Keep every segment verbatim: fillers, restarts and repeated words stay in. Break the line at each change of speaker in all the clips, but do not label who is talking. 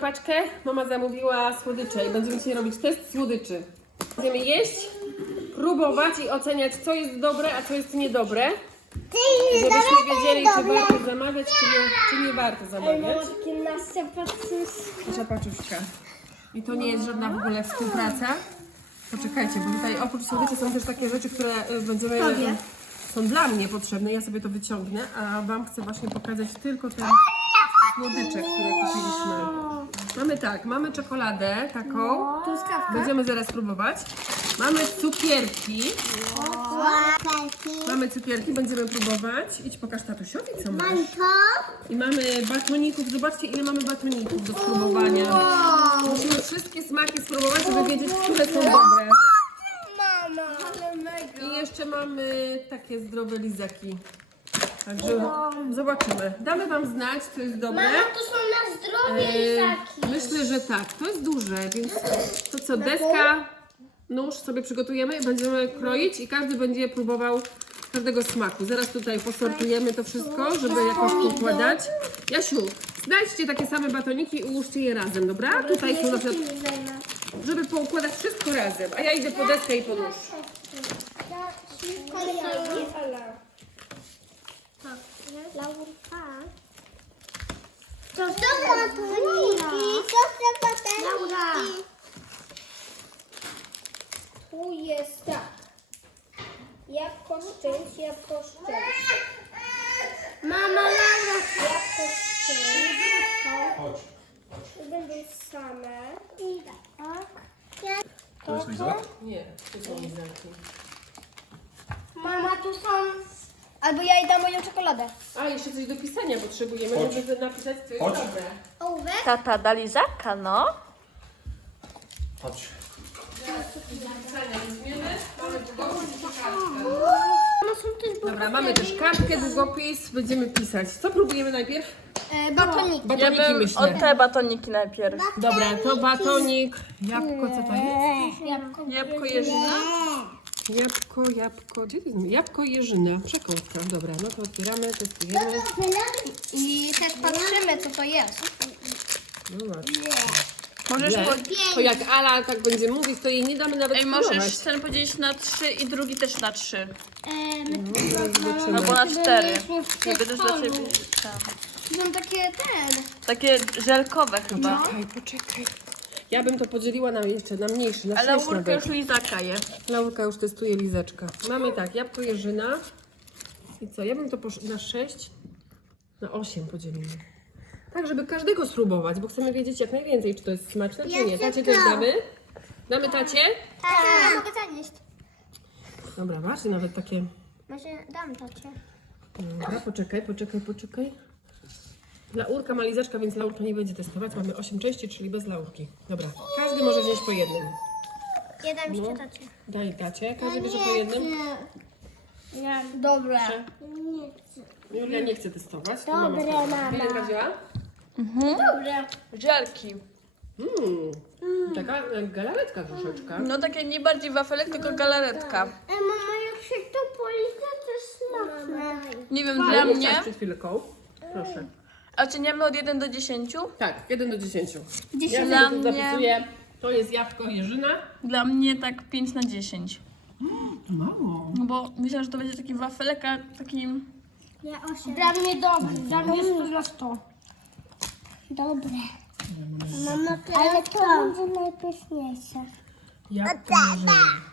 paczkę. Mama zamówiła słodycze i będziemy dzisiaj robić test słodyczy. Będziemy jeść, próbować i oceniać, co jest dobre, a co jest niedobre. Żebyśmy wiedzieli, czy warto zamawiać, czy nie, czy nie warto zamawiać. Nasza paczuszka. I to nie jest żadna w ogóle współpraca. Poczekajcie, bo tutaj oprócz słodyczy są też takie rzeczy, które y, będziemy... y, są dla mnie potrzebne. Ja sobie to wyciągnę, a Wam chcę właśnie pokazać tylko ten słodyczek, które kupiliśmy. Mamy tak, mamy czekoladę taką. Będziemy zaraz próbować. Mamy cukierki. Mamy cukierki, będziemy próbować. Idź pokaż tatusiowi, co masz. I mamy batoników. Zobaczcie, ile mamy batoników do spróbowania. Musimy wszystkie smaki spróbować, żeby wiedzieć, które są dobre. I jeszcze mamy takie zdrowe lizaki. Także zobaczymy. Damy Wam znać, co jest dobre.
Mama, to są na zdrowie lizaki.
Myślę, że tak. To jest duże, więc to co, deska, nóż sobie przygotujemy i będziemy kroić i każdy będzie próbował każdego smaku. Zaraz tutaj posortujemy to wszystko, żeby jakoś poukładać. Jasiu, znajdźcie takie same batoniki i ułóżcie je razem, dobra? Tutaj są na przykład, żeby poukładać wszystko razem. A ja idę po deskę i po nóż.
To są batoniki, to są batoniki. Tu jest tak. Jabłko szczęść, jabłko szczęść. Mama, Laura, jabłko szczęść.
Chodź.
Tu będą same. I tak.
To jest lizak?
Nie, to są lizaki.
Mama, tu są... Albo ja jej dam moją czekoladę.
A, jeszcze coś do pisania potrzebujemy,
Chodź.
żeby napisać, co jest
Chodź.
dobre.
Ołówek?
Tata da lizaka, no.
Chodź.
Pisania weźmiemy. Mamy długopis i kartkę.
Mama, są też
Dobra, mamy też kartkę, długopis, będziemy pisać. Co próbujemy najpierw?
e, batoniki.
Ja
Batoniki,
bym
myślę.
o te batoniki najpierw.
Dobra, to batonik. Jabłko, co to jest?
Jabłko.
Jabłko jeżyna.
Jabłko, jabłko, gdzie to jest? Jabłko jeżyna, przekąska. Dobra, no to otwieramy, testujemy.
I też patrzymy, co to jest.
Zobacz.
Możesz,
Źle.
po...
To jak Ala tak będzie mówić, to jej nie damy nawet
Ej, możesz
spróbować.
ten podzielić na trzy i drugi też na trzy.
Zaraz zobaczymy.
Albo na cztery. Żeby też dla ciebie. Tam.
Są takie ten.
Takie żelkowe chyba.
Poczekaj, poczekaj. Ja bym to podzieliła na jeszcze, na mniejszy, na
Ale
sześć
Laurka
nawet.
już lizaka je.
Laurka już testuje lizaczka. Mamy tak, jabłko jeżyna. I co, ja bym to posz... na sześć, na osiem podzielimy. Tak, żeby każdego spróbować, bo chcemy wiedzieć jak najwięcej, czy to jest smaczne, czy nie. Tacie też damy? Damy tacie?
Tak, ja mogę zanieść.
Dobra, masz nawet takie...
Może dam to cię.
Dobra, poczekaj, poczekaj, poczekaj. Laurka ma lizaczka, więc Laurka nie będzie testować. Mamy osiem części, czyli bez Laurki. Dobra, każdy może wziąć po jednym.
Ja dam jeszcze tacie.
Daj tacie, każdy bierze po jednym.
Ja. Dobra.
Julia nie chce testować. to mama
Dobre,
wchodzi.
mama.
Julia wzięła?
Dobra.
Żelki.
Mmm, taka e, galaretka troszeczkę.
No takie nie bardziej wafelek, tylko galaretka.
E, mama, jak się to poliza, to jest smaczne.
Nie wiem,
Ale
dla
nie
mnie.
chciałaś przed chwilką. Proszę.
Oceniamy od jeden do dziesięciu.
Tak, jeden do dziesięciu. Ja
Dziesięć.
sobie
Dla
tu
mnie-
zapisuję. To jest jabłko jeżyna.
Dla mnie tak pięć na dziesięć.
To mało.
No bo myślałam, że to będzie taki wafelek, a taki...
Ja osiem. Dla mnie dobry, dla mnie sto na sto. Dobre. Mama, ale to będzie najpyszniejsze.
Jabłko jeżyna.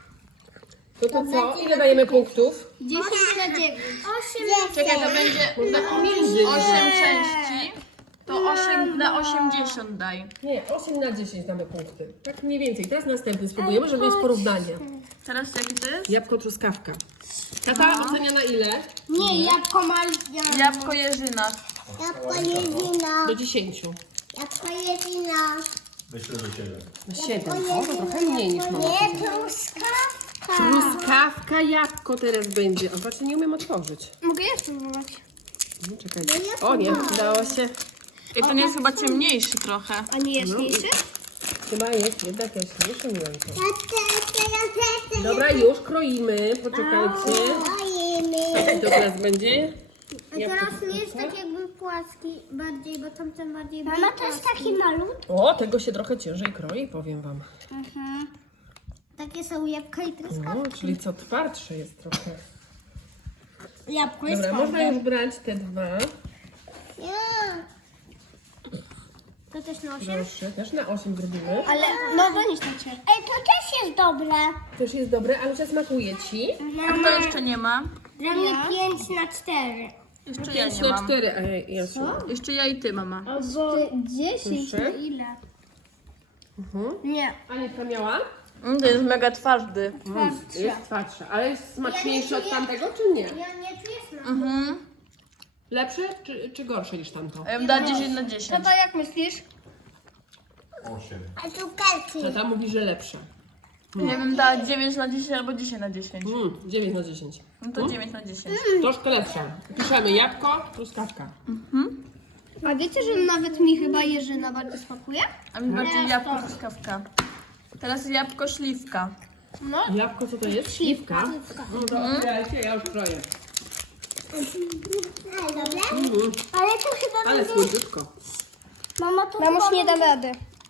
To to co? Ile dajemy punktów?
dziesięć na dziewięć. osiem
Czekaj, to będzie
Można pomiędzy.
osiem części. To osiem na osiemdziesiąt daj.
Nie, osiem na dziesięć damy punkty. Tak mniej więcej. Teraz następny spróbujemy, żeby mieć porównanie.
Teraz jaki to jest?
Jabłko truskawka. Tata ocenia na ile?
Nie, jabłko ma...
Jabłko jeżyna.
Jabłko jedyna.
Do dziesięciu.
Jabłko jedyna.
Myślę, że siedem.
Na siedem. O, to trochę mniej niż mama.
Nie, truskawka.
Truskawka, jabłko teraz będzie. O, właśnie nie umiem otworzyć.
Mogę jeszcze spróbować?
No, czekaj. O nie, udało się.
I ten jest chyba ciemniejszy trochę.
A nie jaśniejszy?
Chyba jest jednak jaśniejszy, nie wiem. Dobra, już kroimy. Poczekajcie. I to teraz będzie
A teraz nie jest tak jakby płaski bardziej, bo tamten bardziej Mama to jest taki malutki.
O, tego się trochę ciężej kroi, powiem wam.
Mhm. Takie są jabłka i
No,
truskawki.
czyli co twardsze jest trochę.
Jabłko jest
Dobra, można już brać te dwa.
Ja. To też na osiem?
Proszę, też na osiem zrobimy.
Ale, no to nie znaczy. Ej, to też jest dobre.
Też jest dobre, ale już smakuje ci.
A kto jeszcze nie ma?
Dla mnie pięć na cztery.
Jeszcze ja
pięć
nie
na
mam.
cztery, a ja, ja Co?
Jeszcze ja i ty, mama.
Albo dziesięć
Proszę.
na ile?
Mhm.
Nie.
Anitka miała?
Mm, to jest mega twardy.
Mm, jest twardsza, ale jest smaczniejsza od tamtego, czy nie?
Ja nie czuję smaku.
Mhm.
Lepszy czy, czy gorszy niż tamto?
Ja bym dała dziesięć na dziesięć.
jak myślisz?
osiem.
A tu kalki.
Tata mówi, że lepsze.
Ja bym dała dziewięć na dziesięć albo dziesięć na dziesięć.
Mm, dziewięć na dziesięć.
No to dziewięć na dziesięć.
Troszkę lepsza. Piszemy jabłko, truskawka.
A wiecie, że nawet mi chyba jeżyna bardzo smakuje?
A mi bardziej jabłko truskawka. Teraz jabłko śliwka.
No.
Jabłko co to jest? Śliwka. No to otwierajcie, ja już kroję. Mm,
Ale to chyba
ale słodziutko.
Mama, to Mamuś nie dam rady.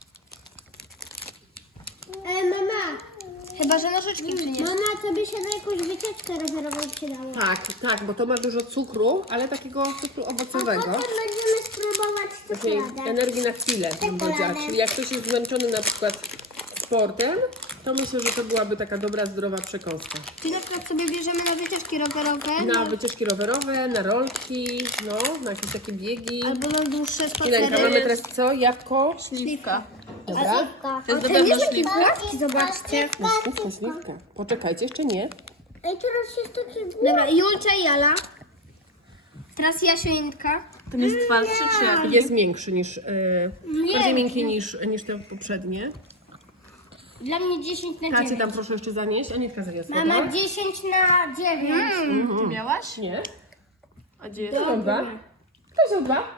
E, mama. Chyba, że nożyczki przyniesz. Mama, to by się na jakąś wycieczkę rowerową przydało.
Tak, tak, bo to ma dużo cukru, ale takiego cukru owocowego.
Potem będziemy spróbować
Takiej
czekoladę.
energii na chwilę, bym powiedziała. Czyli jak ktoś jest zmęczony na przykład sportem, to myślę, że to byłaby taka dobra, zdrowa przekąska.
Czyli na przykład sobie bierzemy na wycieczki rowerowe.
Na wycieczki rowerowe, na rolki, no, na jakieś takie biegi.
Albo na dłuższe
Ilenka,
spacery.
mamy teraz co? Jabłko?
Śliwka.
Dobra.
To jest na pewno śliwka.
Płatki, zobaczcie.
Śliwka, śliwka. Poczekajcie, jeszcze nie.
Ej, teraz jest taki... Dobra, Julcia i Jala. Teraz Jasienka.
Ten jest twardszy czy jak?
Jest miększy niż, yy, bardziej miękki niż, niż te poprzednie.
Dla mnie dziesięć na
Kacie
dziewięć.
tam proszę jeszcze zanieść, Anitka zaniosła.
Mama
tak?
dziesięć na dziewięć.
Ty miałaś?
Nie.
A gdzie jest?
Kto są dwa? Kto są dwa?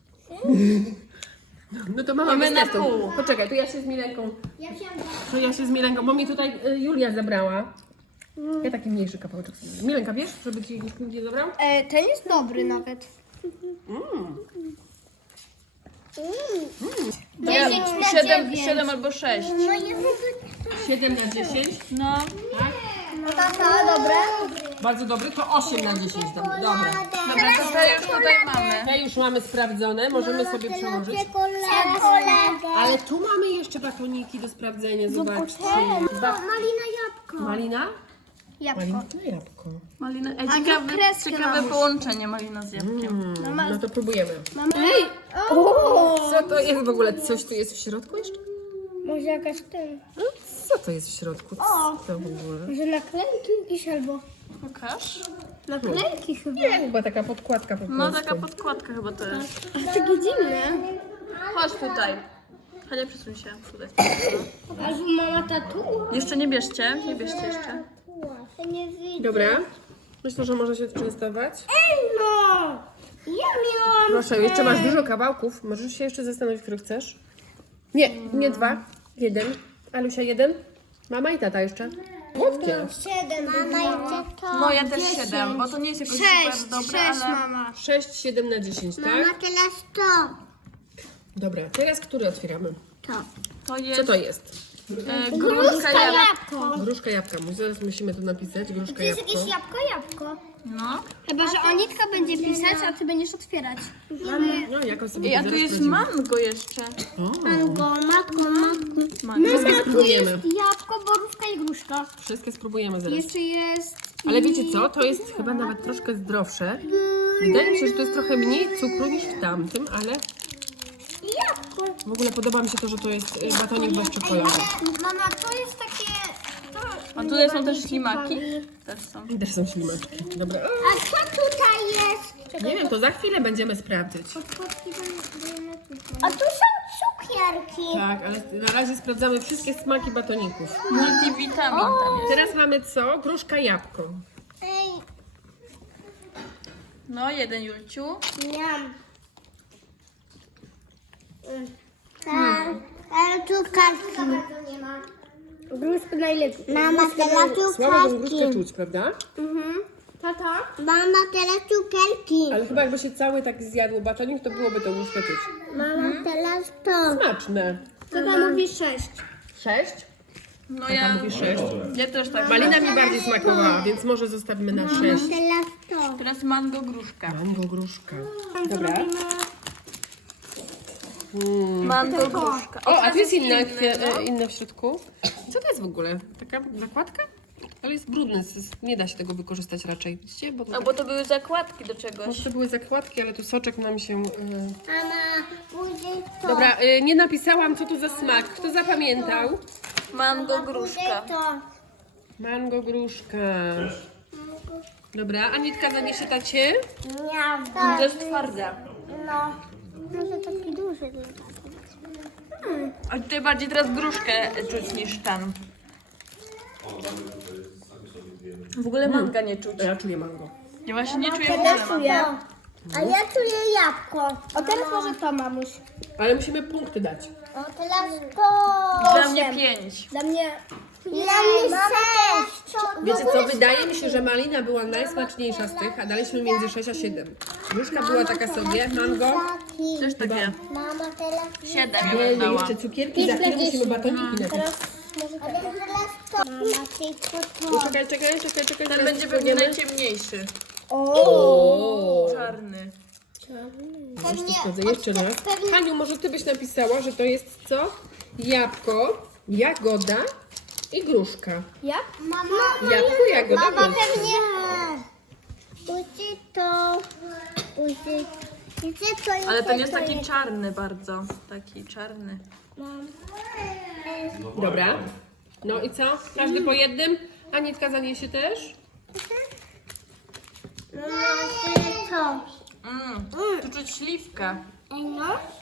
No to mama
Mamy
bez
na
testu.
pół.
Poczekaj, to ja się z Milenką,
Ja wziąłem
to ja się z Milenką, bo mi tutaj y, Julia zabrała. Ja taki mniejszy kawałeczek sobie. Milenka, wiesz, żeby ci nikt nie zabrał?
e, Ten jest dobry nawet.
Mm.
Ja
dziesięć na
siedem,
dziewięć.
siedem albo sześć.
No ja
siedem na dziesięć.
No.
No tata, dobre.
Bardzo dobry, to osiem na dziesięć. Dobra. Dobra.
Dobra, to te już tutaj mamy.
Te już mamy sprawdzone, możemy sobie przełożyć.
Czekoladę.
Ale tu mamy jeszcze batoniki do sprawdzenia, zobaczcie. Dwa...
Malina jabłko.
Malina?
Jabłko.
Malina to jabłko.
Malina. Ej,
A
ciekawe,
nie kreskę
ciekawe
mamuś.
połączenie malina z jabłkiem.
Mm, no to próbujemy.
Mama.
Co to jest w ogóle? Coś tu jest w środku jeszcze?
Może jakaś ten.
No, co to jest w środku? Co to w ogóle?
Może naklejki jakieś albo.
Pokaż.
Naklejki chyba.
Nie, chyba taka podkładka po prostu.
No taka podkładka chyba to jest.
Takie dziwne.
Chodź tutaj. Chodź, przesuń się tutaj.
Albo mama tatu.
Jeszcze nie bierzcie, nie bierzcie jeszcze.
Ja nie widzę.
Dobra. Myślę, że może się częstować.
Ej no! Ja miałam.
Proszę, jeszcze masz dużo kawałków. Możesz się jeszcze zastanowić, który chcesz. Nie, nie dwa. Jeden. Alusia jeden. Mama i tata jeszcze. Słodkie.
Siedem. Mama jeszcze to.
No ja też siedem, bo to nie jest jakoś
Sześć,
super dobre,
sześć
ale...
mama.
sześć, siedem na dziesięć, tak?
teraz to.
Dobra, teraz który otwieramy?
To.
To
Co
jest
to jest?
e, gruszka jabłka.
jabłko.
Gruszka jabłka. Zaraz musimy tu napisać. Gruszka
To jest
jabłko.
jakieś jabłko, jabłko.
No.
Chyba, że Anitka będzie pisać, a ty będziesz otwierać.
No, jako sobie
Ej, a
to
tu
zaraz
jest
sprawdzimy.
mango jeszcze.
O,
Mango, matko, matko.
Mango.
Wszystkie
Tu
spróbujemy.
jest jabłko, borówka i gruszka.
Wszystkie spróbujemy zaraz.
Jeszcze jest...
Ale wiecie co? To jest chyba nawet troszkę zdrowsze. Wydaje mi się, że to jest trochę mniej cukru niż w tamtym, ale
Jabłko.
w ogóle podoba mi się to, że to jest y, batonik bez czekolady.
Mama, to jest takie... To
A tutaj są też ślimaki. Też są.
I też są ślimaczki. Dobra.
A co tutaj jest?
Nie wiem, to za chwilę będziemy sprawdzać.
A tu są cukierki.
Tak, ale na razie sprawdzamy wszystkie smaki batoników.
Multivitamin tam jest.
Teraz mamy co? Gruszka jabłko.
Ej,
No, jeden Julciu.
miam. Tak, ale tu kartki. Gruszka najlepiej. Mama, teraz tu
Słabo tą gruszkę czuć, prawda?
Mhm. Tata? Mama, teraz cukierki.
Ale chyba jakby się cały tak zjadł batonik, to byłoby to już fetysz.
Mama, teraz to.
Smaczne.
Tata mówi sześć.
Sześć?
No
Tata
ja,
mówi sześć.
ja też tak.
Malina mi bardziej smakowała, więc może zostawimy na sześć.
Teraz to.
Teraz mango gruszka.
Mango gruszka. Dobra.
Mango gruszka.
O, a tu jest inna, kwie- e, inne w środku. Co to jest w ogóle? Taka zakładka? Ale jest brudny, jest- nie da się tego wykorzystać raczej. Widzicie? Bo to,
No
tak,
bo to były zakładki do czegoś.
może to były zakładki, ale tu soczek nam się... e,
Mama, pójdzie to.
Dobra, e, nie napisałam, co tu za smak. Kto zapamiętał?
Mango
Pójdzie
gruszka.
to.
Mango gruszka. Dobra, Anitka zaniesie tacie.
Miam.
To jest twarda.
No. Może taki duży.
A tutaj bardziej teraz gruszkę czuć niż ten. W ogóle manga nie czuć.
Ja czuję mango.
Ja właśnie nie czuję w
Teraz
ogóle
czuję.
manga.
A ja czuję jabłko. O, teraz może to, mamuś.
Ale musimy punkty dać.
O, teraz to.
Dla mnie pięć.
Dla mnie... Dla mnie sześć.
Wiecie co, wydaje mi się, że malina była najsmaczniejsza z tych, a daliśmy między sześć a siedem. Gruszka była taka sobie, mango.
Też takie
Mama, teraz...
siedem ja
Nie,
bym
nie,
dała.
jeszcze cukierki, za chwilę musimy batoniki napić.
Może teraz to. Mama, tylko to.
Czekaj, czekaj, czekaj, czekaj,
Ten
teraz
będzie pewnie
spróbujemy.
najciemniejszy.
O,
Czarny.
jeszcze wchodzę, jeszcze raz. Haniu, może ty byś napisała, że to jest co? Jabłko, jagoda i gruszka.
Jak? Mama,
Jabłko, jagoda,
mama
gruszka.
pewnie... Pójdzie to... Pójdzie... Pójdzie to i
Ale ten jest
to
taki czarny bardzo. Taki czarny.
Mam.
Dobra. No i co? Każdy po jednym? Anitka zaniesie też?
Mama, pójdzie to.
Mm. Tu czuć śliwkę.
Ej, no.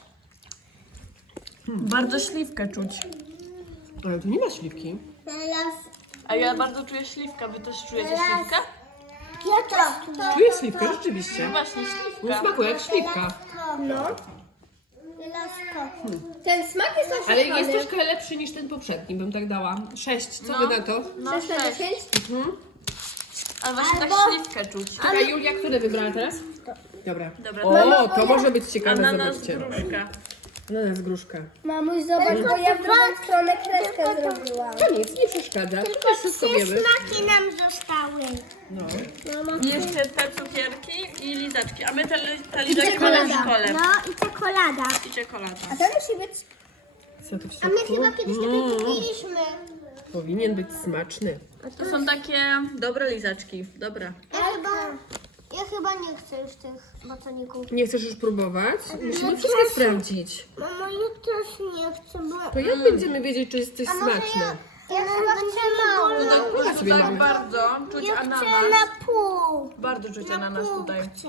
Bardzo śliwkę czuć.
Ale tu nie ma śliwki.
Teraz...
A ja bardzo czuję śliwkę. Wy też czujecie śliwkę?
Ja to. to.
Tu jest śliwka, rzeczywiście.
Właśnie
No
śliwka.
smakuje jak śliwka.
No. Teraz to. Ten smak jest
Ale jest troszkę lepszy niż ten poprzedni, bym tak dała. Sześć, co
No.
wy na to?
No
sześć na
sześć.
dziesięć?
Mhm.
Ale właśnie tak
Albo-
śliwkę czuć.
Czekaj, Julia, które wybrała teraz? Dobra.
Dobra,
O, to może być ciekawe,
ananas
zobaczcie.
gruszka.
Ananas gruszka.
Mamuś, zobacz, bo ja w drugą stronę kreskę zrobiłam.
To nic, nie przeszkadza. To już wszystko wiemy.
smaki nam zostały.
No.
Jeszcze te cukierki i lizaczki. A my te, te lizaczki mamy w szkole.
No i czekolada.
I czekolada.
A to musi być...
Co tu w
A my
środku?
chyba kiedyś takie kupiliśmy.
Powinien być smaczny.
To są takie dobre lizaczki. Dobra.
Ja chyba... Ja chyba nie chcę już tych batoników.
Nie chcesz już próbować? Musimy wszystko sprawdzić.
Mamo, ja też nie chcę, bo...
To jak będziemy wiedzieć, czy jest coś smaczne?
Ja chyba chcę mało.
No tak,
sobie
tak
mamy.
bardzo czuć
Ja chcę
ananas.
na pół.
Bardzo czuć ananas tutaj.
Chcę.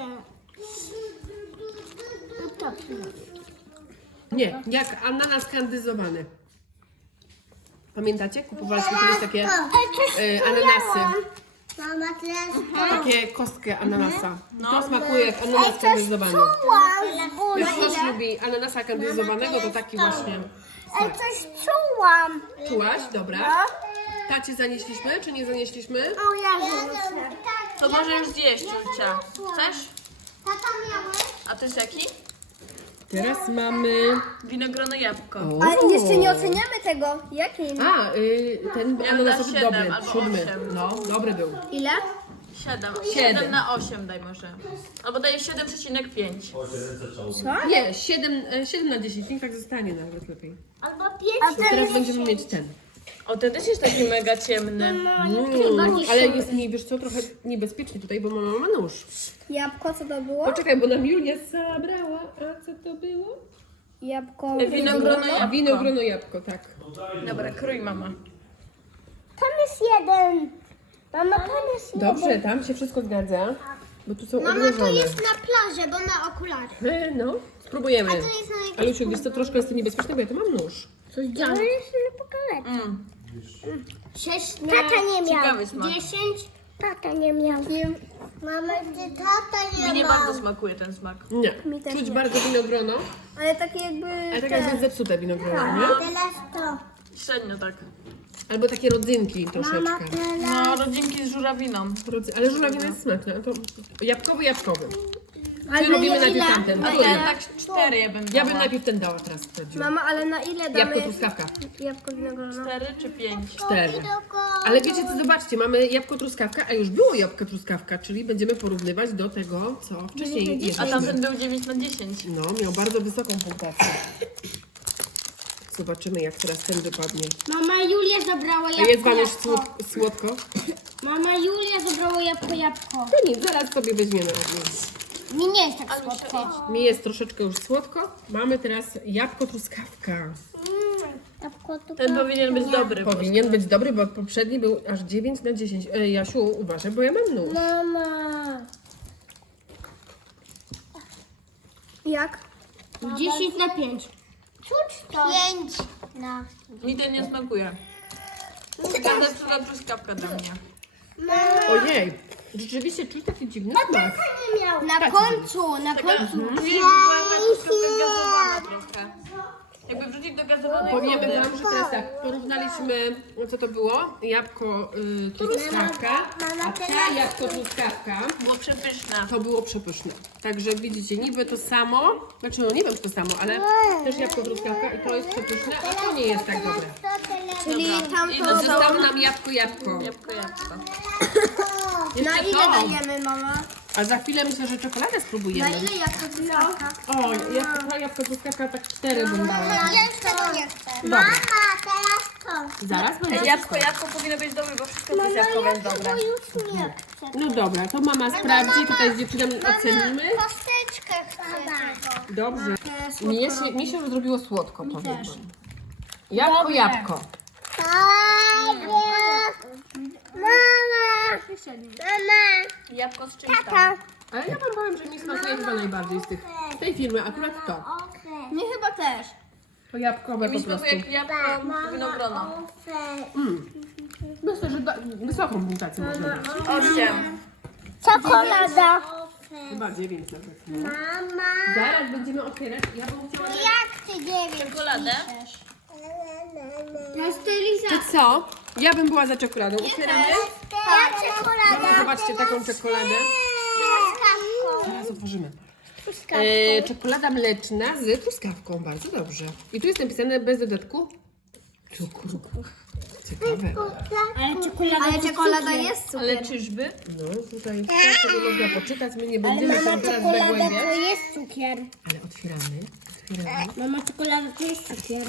No to.
Nie, jak ananas kandyzowany. Pamiętacie? Kupowaliśmy kiedyś takie e, ananasy.
Mama, teraz...
Takie kostkę ananasa.
No.
To smakuje jak ananas kandyzowany.
Czułam.
Jak ktoś lubi ananasa kandyzowanego, to taki właśnie.
Ej, coś czułam.
Czułaś? Dobra. Tacie zanieśliśmy, czy nie zanieśliśmy?
O, ja wiem.
To może już zjeść, Julcia. Chcesz?
Tata miałeś?
A to jest jaki?
Teraz mamy...
Winogrono jabłko.
O.
A jeszcze nie oceniamy tego. Jakim?
A, y, ten
Ja
ananasowy
na siedem
dobry,
albo
siódmy.
osiem.
No, dobry był.
Ile?
Siedem.
Siedem.
Siedem na osiem daj może. Albo daję siedem przecinek pięć.
Nie, siedem, e, siedem na dziesięć, niech tak zostanie nawet lepiej.
Albo pięć.
Bo teraz będziemy mieć ten.
O, ten też jest taki mega ciemny.
Mm, ale jest mi, wiesz co, trochę niebezpiecznie tutaj, bo mama ma nóż.
Jabłko, co to było?
Poczekaj, bo nam Julia zabrała. A co to było?
Jabłko.
Winogrono jabłko.
Wino, grono, jabłko, tak.
Dobra, krój mama.
Tam jest jeden. Mama, tam jest jeden.
Dobrze, tam się wszystko zgadza, bo tu są
Mama,
odłożone.
to jest na plaży, bo na okulary.
E, No, spróbujemy.
to jest na jakieś-
Alusiu, wiesz co, troszkę jest to niebezpieczne, bo ja tu mam nóż.
Coś działa. To jest na pokaletę.
Mm.
Sześć na... Tata nie miał.
Ciekawy smak.
Dziesięć. Tata nie miał. Mama, ty tata nie
Mi nie
miał.
bardzo smakuje ten smak.
Nie,
Mi też
czuć
nie.
bardzo winogrono,
Ale takie jakby...
ale tak jak jest zepsute winogrono, nie?
Teraz to.
Średnio tak.
Albo takie rodzynki troszeczkę.
No, rodzinki z żurawiną.
Rodzy- Ale żurawina jest smaczna. To jabłkowy, jabłkowy.
Ale
Czy robimy
na
najpierw
ile?
tamten?
No
Który?
ja tak cztery ja bym
Ja
dała.
bym najpierw ten dała teraz. wsadziła.
Mama, ale na ile damy?
Jabłko truskawka.
Jabłko winogronne.
Cztery czy pięć?
Cztery. Ale wiecie co, zobaczcie, mamy jabłko truskawka, a już było jabłko truskawka, czyli będziemy porównywać do tego, co wcześniej
A
jedliśmy.
tamten był dziewięć na dziesięć.
No, miał bardzo wysoką punktację. Zobaczymy, jak teraz ten wypadnie.
Mama Julia zabrała
A
jabłko,
jest wam już
jabłko.
słod- słodko?
Mama Julia zabrała jabłko, jabłko.
To nic, zaraz sobie weźmiemy od niej.
Mi nie jest tak
Ale muszę
słodko.
Mi jest troszeczkę już słodko. Mamy teraz jabłko truskawka.
Jabłko to
Ten powinien być dobry.
Powinien być dobry, bo poprzedni był aż dziewięć na dziesięć. E, Jasiu, uważaj, bo ja mam nóż.
Mama. Jak? dziesięć na pięć. Czuć to. pięć na...
Mi ten nie smakuje. Taka zepsuta truskawka dla mnie.
Ojej, rzeczywiście czuć taki dziwny smak.
Na końcu, na końcu.
Czuję, że była ta truskawka gazowana trochę. Jakby wrzucić do gazowanej
Powiemy
wody.
wam, że teraz tak, porównaliśmy, co to było? Jabłko y, truskawka, a ta jabłko truskawka
Było przepyszne.
to było przepyszne. Także widzicie, niby to samo, znaczy no nie wiem, czy to samo, ale też jabłko truskawka i to jest przepyszne, a to nie jest tak dobre.
Czyli tam
I
to...
do
Zostało nam jabłko, jabłko.
Jabłko, jabłko.
Jeszcze
Na ile
to.
dajemy, mama?
A za chwilę myślę, że czekoladę
Na
spróbujemy.
ile jabłko truskawka?
O, jabłko, ta jabłko truskawka tak cztery bym dała.
Ja już tego nie chcę.
Dobra,
teraz to.
zaraz będzie.
Jabłko, jabłko powinno być dobre, bo wszystko co z jabłkowe jest dobre.
już nie chcę.
No dobra, to mama sprawdzi, tutaj z dziewczynami ocenimy.
Kosteczkę chcę.
Dobrze. Mi się, mi się już zrobiło słodko, powiem wam. Jabłko, jabłko.
Mama! Mama!
Jabłko z czymś tam.
Tata!
Ale ja wam powiem, że mi smakuje chyba najbardziej z tych, z tej firmy, akurat to.
Mnie chyba też.
To jabłkowe
Mi
po prostu.
smakuje jak jabłko winogrono.
Mm. Myślę, że da, wysoką punktację można dać.
Osiem.
Czekolada.
Chyba dziewięć na pewno.
Mama!
Zaraz będziemy otwierać. Ja bym chciała...
Jak ty dziewięć?
Czekoladę.
To co? Ja bym była za czekoladą. Otwieramy?
Ja czekolada.
Mamy, zobaczcie, taką czekoladę.
Truskawką.
Zaraz otworzymy. E, czekolada mleczna z truskawką, bardzo dobrze. I tu jest napisane bez dodatku cukru. Ciekawe.
Ale czekolada, Ale czekolada jest
Ale czyżby?
No tutaj tak sobie można poczytać, my nie będziemy się teraz zagłębiać.
jest cukier.
Ale otwieramy, otwieramy.
Mama, czekolada to jest cukier.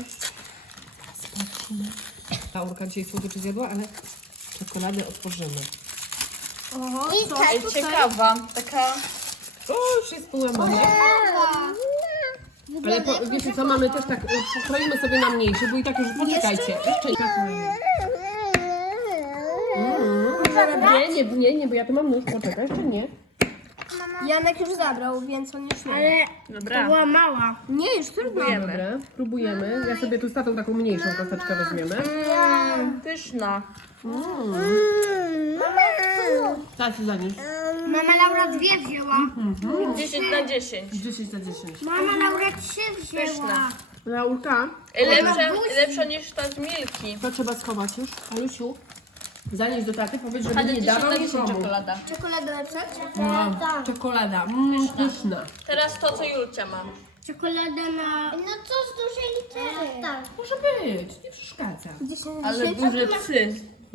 Laurka dzisiaj słodyczy zjadła, ale czekoladę otworzymy.
Oho,
Ej, ciekawa. Taka...
O, już jest połamane. Ale po, wiecie co, mamy też tak, y, pokroimy sobie na mniejszy, bo i tak już, poczekajcie. Jeszcze nie. Mm. Nie, nie, nie, nie, bo ja tu mam nóż, poczekaj, jeszcze nie.
Janek już zabrał, więc on już nie. Ale
Dobra.
była mała. Nie, już trudno.
Dobra, próbujemy. Ja sobie tu z tatą taką mniejszą kosteczkę weźmiemy.
Pyszna.
Tacy zanieś.
Mama Laura dwie wzięła.
dziesięć na dziesięć.
dziesięć na dziesięć.
Mama Laura trzy wzięła.
Pyszna.
Laurka,
Lepsza, lepsza niż ta z Milki.
to trzeba schować już. Alusiu, zanieś do taty, powiedz, żeby
Ale
nie
dziesięć
dawał
na dziesięć
nikomu.
czekolada.
Czekolada lepsza?
No, czekolada, mm, pyszna.
Teraz to, co Julcia ma.
Czekolada na... No co z dużej litery? Tak.
Może być, nie przeszkadza.
Ale duże psy.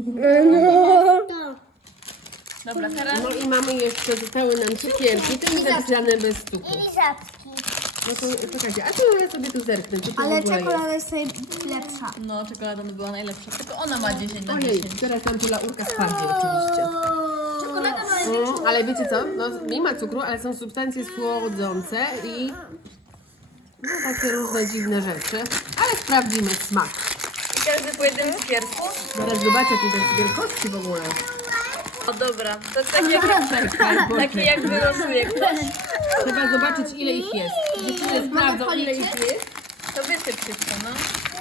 Dobra, teraz
No i mamy jeszcze, zostały nam cukierki, to jest napisane bez cukru.
Lizatki.
No to czekajcie, a to ja sobie tu zerknę, co tu w
Ale
ogóle
czekolada jest najlepsza.
no czekolada by była najlepsza. Tylko ona ma dziesięć na
jest. Ojej,
dziesięć.
teraz tam tu Laurka spadnie oczywiście.
Czekolada ma
Mm, ale wiecie co, no nie ma cukru, ale są substancje słodzące i no, takie różne dziwne rzeczy, ale sprawdzimy smak.
I każdy po jednym cukierku.
Zaraz zobaczę, jakie to jest wielkości w ogóle.
O dobra, to jest takie,
Czekaj,
takie
poczekaj.
jak wylosuje ktoś.
Trzeba zobaczyć, ile ich jest. Dziewczyny sprawdzą, ile ich jest.
To wysyp wszystko, no.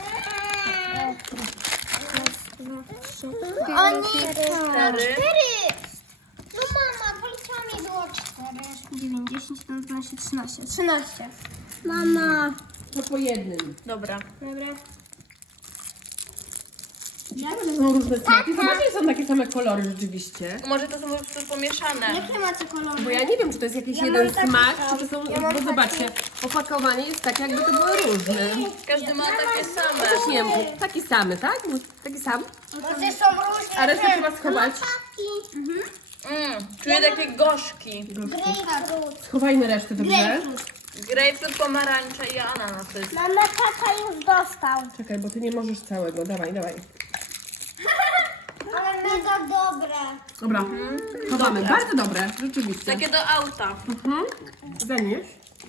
Oni
Cztery.
No mama, policzami było cztery. dziewięć, dziesięć, dwanaście, trzynaście. trzynaście. Mama.
To po jednym.
Dobra.
Dobra.
Ciekawe, że są różne smaki. Zobaczcie, są takie same kolory rzeczywiście.
Może to są po prostu pomieszane.
Jakie macie kolory?
Bo ja nie wiem, czy to jest jakiś
Ja
jeden
mam taki
smak,
sam.
czy to są...
Ja mam
Bo zobaczcie, opakowanie jest tak, jakby to były różne.
Każdy ma takie same.
Też nie wiem, taki samy, tak? Taki sam?
Może są różne.
A resztę trzeba schować.
Mm, czuję takie gorzki.
Grejpfrut.
Schowajmy resztę, dobrze?
Grejpfrut.
Grejpfrut, pomarańcze i ananasy.
Mama, tata już dostał.
Czekaj, bo ty nie możesz całego. Dawaj, dawaj.
Ale mega dobre.
Dobra, chowamy. Bardzo dobre, rzeczywiście.
Takie do auta.
Mhm. Zanieś.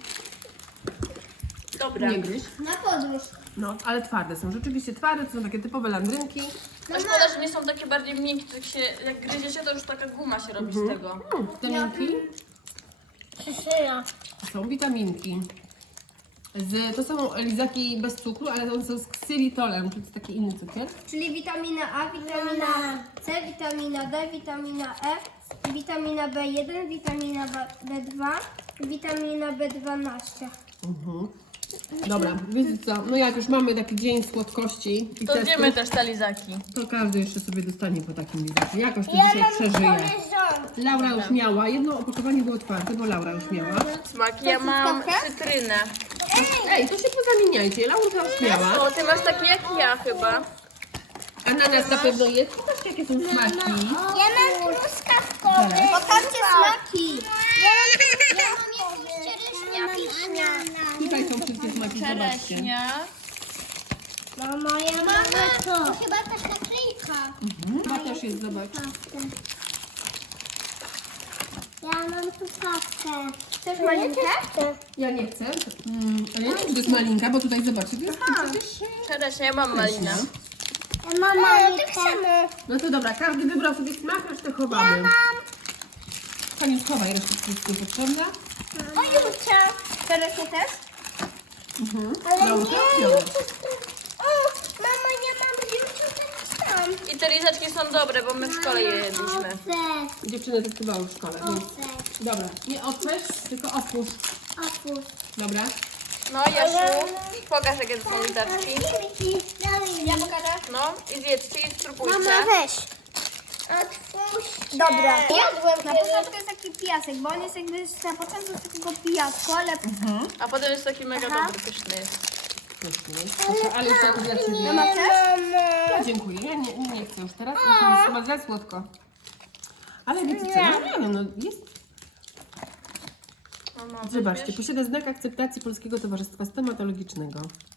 Dobre.
Nie gryź.
Na podróż.
No, ale twarde są. Rzeczywiście twarde, to są takie typowe landrynki.
A szkoda, że nie są takie bardziej miękkie, tak się, jak gryzie się, to już taka guma się robi z tego.
Mm, witaminki.
Przyszyja.
To są witaminki. Z, to są lizaki bez cukru, ale one są z ksylitolem, czyli to jest taki inny cukier.
Czyli witamina A, witamina C, witamina D, witamina E, witamina B jeden, witamina B dwa, witamina B dwanaście.
Mhm. Dobra, wiecie co, no jak już mamy taki dzień słodkości i
To
testów,
zjemy też te lizaki.
to każdy jeszcze sobie dostanie po takim lizaku. Jakoś to dzisiaj przeżyje. Laura już miała, jedno opakowanie było otwarte, bo Laura już miała.
Smaki, ja mam
truskawkę?
cytrynę.
Ej, to się pozamieniajcie, Laura już miała.
O, ty masz takie jak ja chyba.
Ananas na pewno jest. Zobaczcie, jakie są smaki.
Ja mam truskawkowy. Pokażcie smaki. Ja mam, ja mam jakieś czereśnia wiśnia.
Tutaj są wszystkie smaki, zobaczcie.
Czereśnia.
Mama, ja mam to. To chyba też naklejka.
Chyba też jest, zobacz.
Ja mam tu pastę. Chcesz malinkę?
Ja nie chcę. Mm, ale ja nie wiem, czy to jest malinka, bo tutaj zobaczcie, to jest przecież...
Czereśnia, ja mam malinę.
Ja mam malinkę.
No to dobra, każdy wybrał sobie smak, resztę chowamy. Ja mam. Koniec, chowaj resztę, co jest niepotrzebna.
O, Julcia. Czereśnie też?
Mhm.
Ale
Laura,
nie,
wziąłeś.
O, mama, ja mam Julcia też tam.
I te lizaczki są dobre, bo my w szkole je jedliśmy.
Dziewczyny testowały w szkole, więc... Dobra, nie otwórz, tylko otwórz.
Otwórz.
Dobra.
No, Jasiu, pokaż jakie to są lizaczki.
Ja pokażę.
No, i zjedzcie i spróbujcie.
weź. Otwórz. Dobra. Jadłem na początku jest taki piasek, bo on jest jakby na początku jest takiego piasku, ale...
A potem jest taki mega dobry, pyszny jest.
Proszę, ale już tak ja ci wiem.
Mama też?
Ja dziękuję, ja nie, nie, nie chcę już teraz, bo to jest chyba za słodko. Ale wiecie co, no nie wiem, no jest...
No, no,
Zobaczcie,
weźmiesz?
posiada znak akceptacji Polskiego Towarzystwa Stomatologicznego.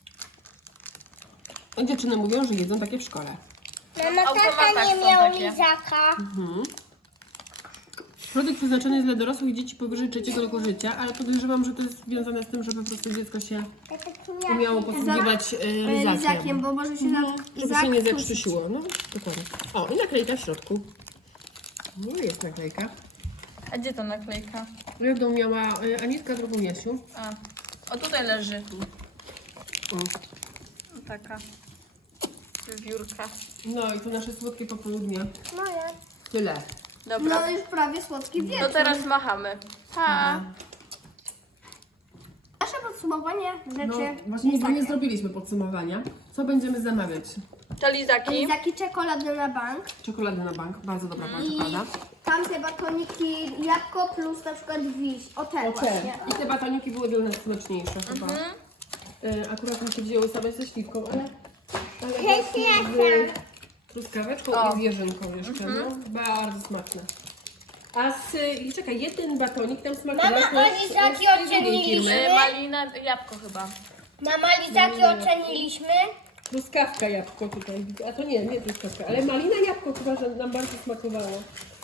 I dziewczyny mówią, że jedzą takie w szkole.
Mama
automatach są takie.
lizaka.
Mhm. Produkt przeznaczony jest dla dorosłych i dzieci powyżej trzeciego roku życia, ale podejrzewam, że to jest związane z tym, żeby po prostu dziecko się umiało posługiwać y, lizakiem.
Lizakiem, bo może się nam
Żeby się nie zakrztusiło. No, dokładnie. O, i naklejka w środku. No, jest naklejka.
A gdzie ta naklejka?
Jedną miała y, Anitka, drugą Jasiu.
A, o tutaj leży.
O.
O, taka. Wiórka.
No i to nasze słodkie popołudnie.
Moje.
Tyle.
Dobra.
No już prawie słodki wieczór.
To teraz machamy. Pa!
Nasze podsumowanie
No,
rzeczy
właśnie nigdy
takie.
nie zrobiliśmy podsumowania. Co będziemy zamawiać?
To lizaki.
Lizaki czekolady na bank.
Czekoladę na bank. Bardzo dobra była
I
czekolada.
tamte batoniki jabłko plus na przykład wiś. O te
O, te.
właśnie.
I te batoniki były dla nas smaczniejsze chyba. Y, akurat mi się wzięły same ze śliwką, ale... ale właśnie z truskaweczką
O.
i zwierzynką jeszcze. No, bardzo smaczne. A z... I czekaj, jeden batonik tam smakował.
Mama,
też
oni
z- z
taki
tej drugiej
oceniliśmy.
firmy.
E, malina, jabłko chyba.
Mama, lizaki oceniliśmy.
Truskawka jabłko tutaj widzę. A to nie, nie truskawka, ale malina jabłko chyba, że nam bardzo smakowało.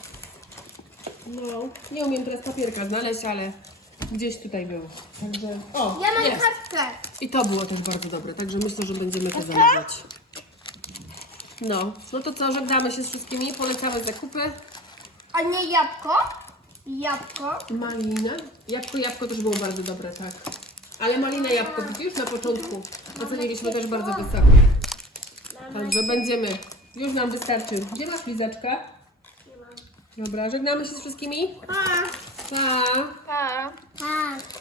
No, nie umiem teraz papierka znaleźć, ale gdzieś tutaj był. Także, o,
Ja mam
jest.
kartkę.
I to było też bardzo dobre, także myślę, że będziemy to zamawiać. No, no to co, żegnamy się z wszystkimi, polecamy zakupy.
A nie jabłko? Jabłko.
Malina. Jabłko, jabłko też było bardzo dobre, tak. Ale malina, jabłko, widzisz, na początku oceniliśmy też bardzo wysoko. Także będziemy, już nam wystarczy. Gdzie masz lizeczkę? Dobra, żegnamy się z wszystkimi.
Pa.
Pa!
Pa!
Pa.